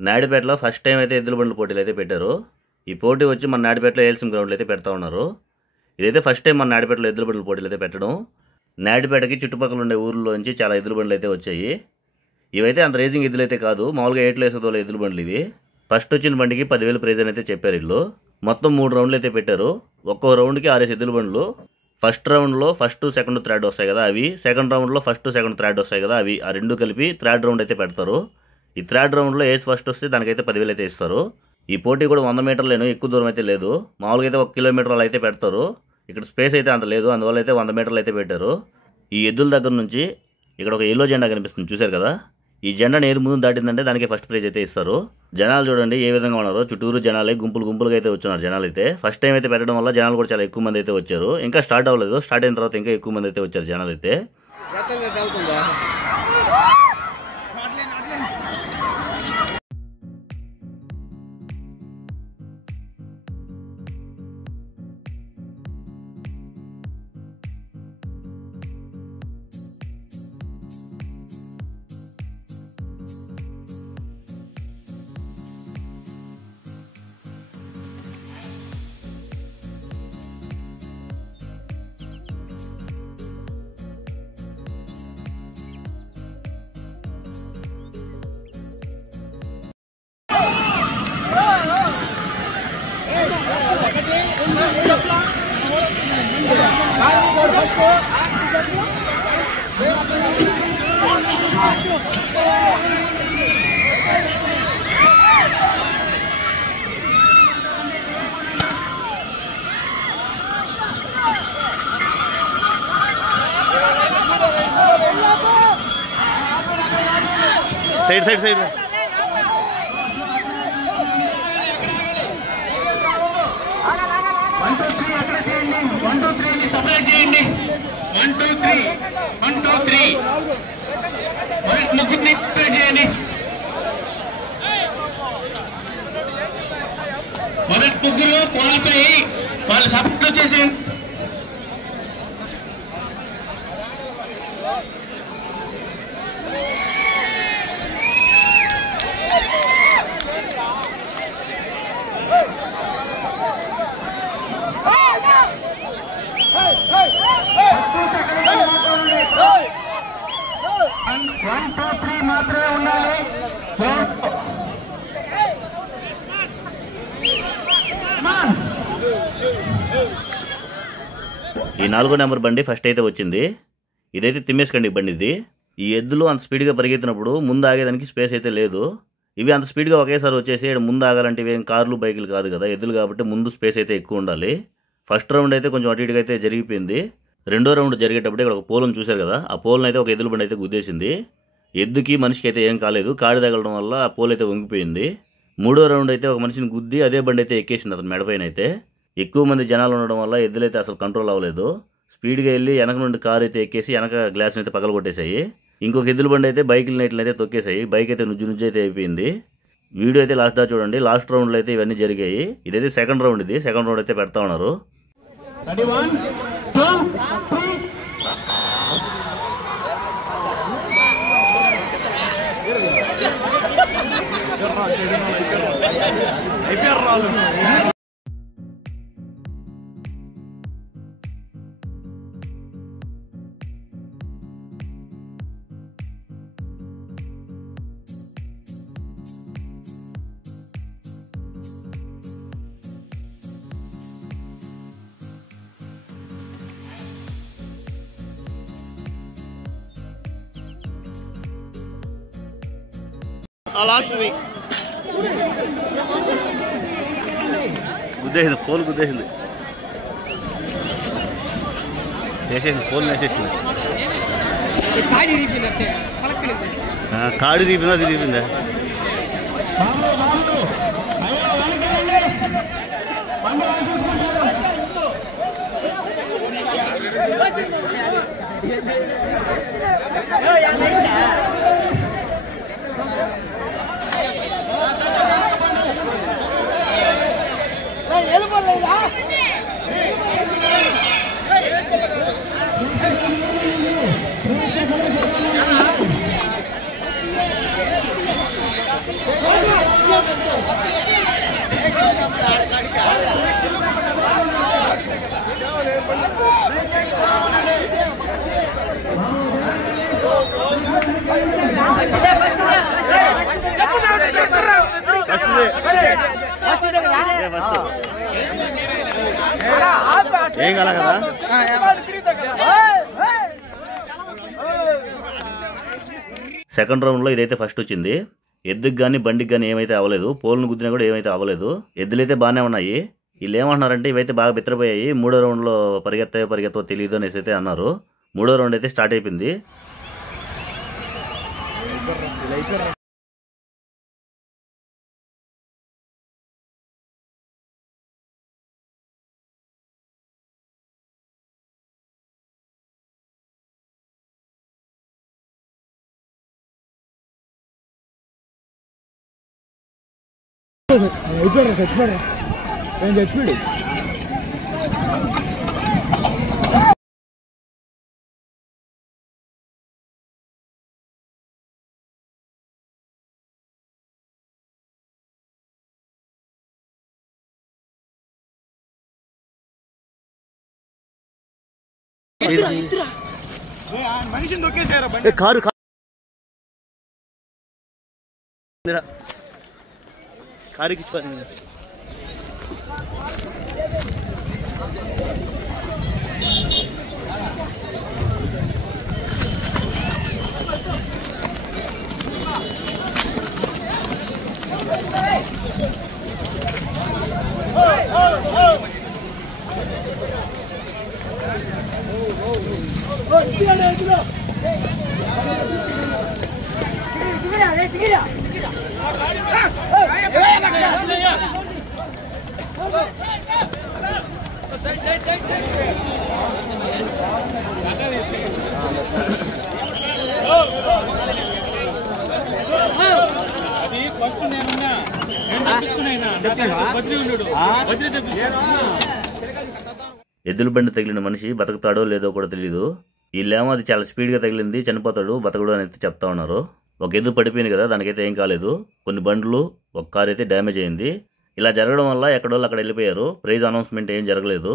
నాయుడుపేటలో first time అయితే ఎద్దుల బండ్ల పోటీలు అయితే పెట్టారు. ఈ పోటీ వచ్చి మన నాయుడుపేటలో ఏల్సిమ్ గ్రౌండ్లో అయితే పెడతా ఉన్నారు. ఇదైతే ఫస్ట్ టైం మన నాయుడుపేటలో ఎద్దుల బండ్ల పోటీలు అయితే పెట్టడం. నాయుడుపేటకి చుట్టుపక్కల ఉండే ఊర్లోంచి చాలా ఎద్దుల బండ్లు అయితే వచ్చాయి. ఇవైతే అంత రేసింగ్ ఎద్దులు అయితే కాదు, మామూలుగా 8 వేసేదోళ్ళ ఎద్దుల బండ్లు ఇవి. ఫస్ట్ వచ్చిన బండికి 10,000 ప్రైజ్ అని అయితే చెప్పారు వీళ్ళు. మొత్తం 3 రౌండ్లు అయితే పెట్టారు. ఒక్కో రౌండ్కి 6 ఎద్దుల బండ్లు. ఫస్ట్ రౌండ్లో ఫస్ట్, సెకండ్, థర్డ్ వస్తాయి కదా అవి, సెకండ్ రౌండ్లో ఫస్ట్, సెకండ్, థర్డ్ వస్తాయి కదా అవి, ఆ రెండు కలిపి థర్డ్ రౌండ్ అయితే పెడతారు. ఈ థర్డ్ రౌండ్లో ఏది ఫస్ట్ వస్తే దానికైతే 10,000 అయితే ఇస్తారు. ఈ పోటీ కూడా 100 మీటర్లేను, ఎక్కువ దూరం అయితే లేదు. మామూలుగా అయితే 1 కిలోమీటర్ అయితే పెడతారు. ఇక్కడ స్పేస్ అయితే అంత లేదు, అందువల్ల అయితే 100 మీటర్లు అయితే పెట్టారు. ఈ ఎద్దుల దగ్గర నుంచి ఇక్కడ ఒక ఎల్లో జెండా కనిపిస్తుంది, చూశారు కదా. ఈ జెండాని ఏది ముందు దాటిందంటే దానికి ఫస్ట్ ప్రైజ్ అయితే ఇస్తారు. జనాలు చూడండి ఏ విధంగా ఉన్నారో, చుట్టూరు జనాలే గుంపులుగా అయితే వచ్చున్నారు జనాలు అయితే. ఫస్ట్ టైం అయితే పెట్టడం వల్ల జనాలు కూడా చాలా ఎక్కువ మంది అయితే వచ్చారు. ఇంకా స్టార్ట్ అవ్వలేదు, స్టార్ట్ అయిన తర్వాత ఇంకా ఎక్కువ మంది అయితే వచ్చారు జనాలు అయితే. సైడ్ సైడ్ సైడ్ సపరేట్ చేయండి. 1 2 3 ముగ్గురిని సపరేట్ చేయండి. మొదటి ముగ్గురు క్వాలిఫై, వాళ్ళు సపరేట్ వచ్చేసేయండి. మాత్రమే ఉండాలి. ఈ 4వ నెంబర్ బండి ఫస్ట్ అయితే వచ్చింది. ఇదైతే తిమ్మేసుకండి బండి ఇది. ఈ ఎద్దులు అంత స్పీడ్గా పరిగెత్తినప్పుడు ముందు ఆగేదానికి స్పేస్ అయితే లేదు. ఇవి అంత స్పీడ్గా ఒకేసారి వచ్చేసి ముందు ఆగాలంటే ఇవేం కార్లు బైకులు కాదు కదా, ఎద్దులు కాబట్టి ముందు స్పేస్ అయితే ఎక్కువ ఉండాలి. ఫస్ట్ రౌండ్ అయితే కొంచెం అటు ఇటుగా అయితే జరిగిపోయింది. రెండో రౌండ్ జరిగేటప్పుడు ఇక్కడ ఒక పోలను చూశారు కదా, ఆ పోలను అయితే ఒక ఎద్దుల బండి అయితే గుద్దేసింది. ఎద్దుకి మనిషికి అయితే ఏం కాలేదు, కాడి తగలడం వల్ల ఆ పోల్ అయితే వంగిపోయింది. మూడో రౌండ్ అయితే ఒక మనిషిని గుద్ది అదే బండి అయితే ఎక్కేసింది అతను మెడపైన అయితే. ఎక్కువ మంది జనాలు ఉండడం వల్ల ఎద్దులు అయితే అసలు కంట్రోల్ అవ్వలేదు. స్పీడ్గా వెళ్ళి వెనక నుండి కారు అయితే ఎక్కేసి వెనక గ్లాస్ని అయితే పగలగొట్టేశాయి. ఇంకొక ఎద్దుల బండి అయితే బైకుల నైట్లు అయితే తొక్కేశాయి. బైక్ అయితే నుజ్జు అయితే అయిపోయింది. వీడియో అయితే లాస్ట్ దా చూడండి. లాస్ట్ రౌండ్లో అయితే ఇవన్నీ జరిగాయి. ఇదైతే సెకండ్ రౌండ్, ఇది సెకండ్ రౌండ్ అయితే పెడతా ఉన్నారు. లాస్ట్ది గుద్దేసింది, పోలు గుద్దేసింది, వేసేసింది, పోలు వేసేసింది. కాడి తీపిందా, అది తీపిందా? Come on! ఏం కాల కదా. సెకండ్ రౌండ్లో ఇదైతే ఫస్ట్ వచ్చింది. ఎద్దుకు కానీ బండికి కానీ ఏమైతే అవ్వలేదు, పోల్ను గుద్దినా కూడా ఏమైతే అవ్వలేదు. ఎద్దులైతే బాగానే ఉన్నాయి. వీళ్ళు ఏమంటున్నారంటే ఇవైతే బాగా బెత్తరపోయాయి, 3వ రౌండ్లో పరిగెత్తో తెలియదు అనేసి అయితే అన్నారు. 3వ రౌండ్ అయితే స్టార్ట్ అయిపోయింది. కారు కారుకి ఎద్దుల బండి తగిలిన మనిషి బతుకుతాడో లేదో కూడా తెలియదు. వీళ్ళేమో అది చాలా స్పీడ్గా తగిలింది, చనిపోతాడు, బతకడు అని అయితే చెప్తా ఉన్నారు. ఒక ఎద్దు పడిపోయింది కదా, దానికైతే ఏం కాలేదు. కొన్ని బండ్లు, ఒక కారు అయితే డ్యామేజ్ అయింది. ఇలా జరగడం వల్ల ఎక్కడోళ్ళు అక్కడ వెళ్ళిపోయారు. ప్రైజ్ అనౌన్స్మెంట్ ఏం జరగలేదు.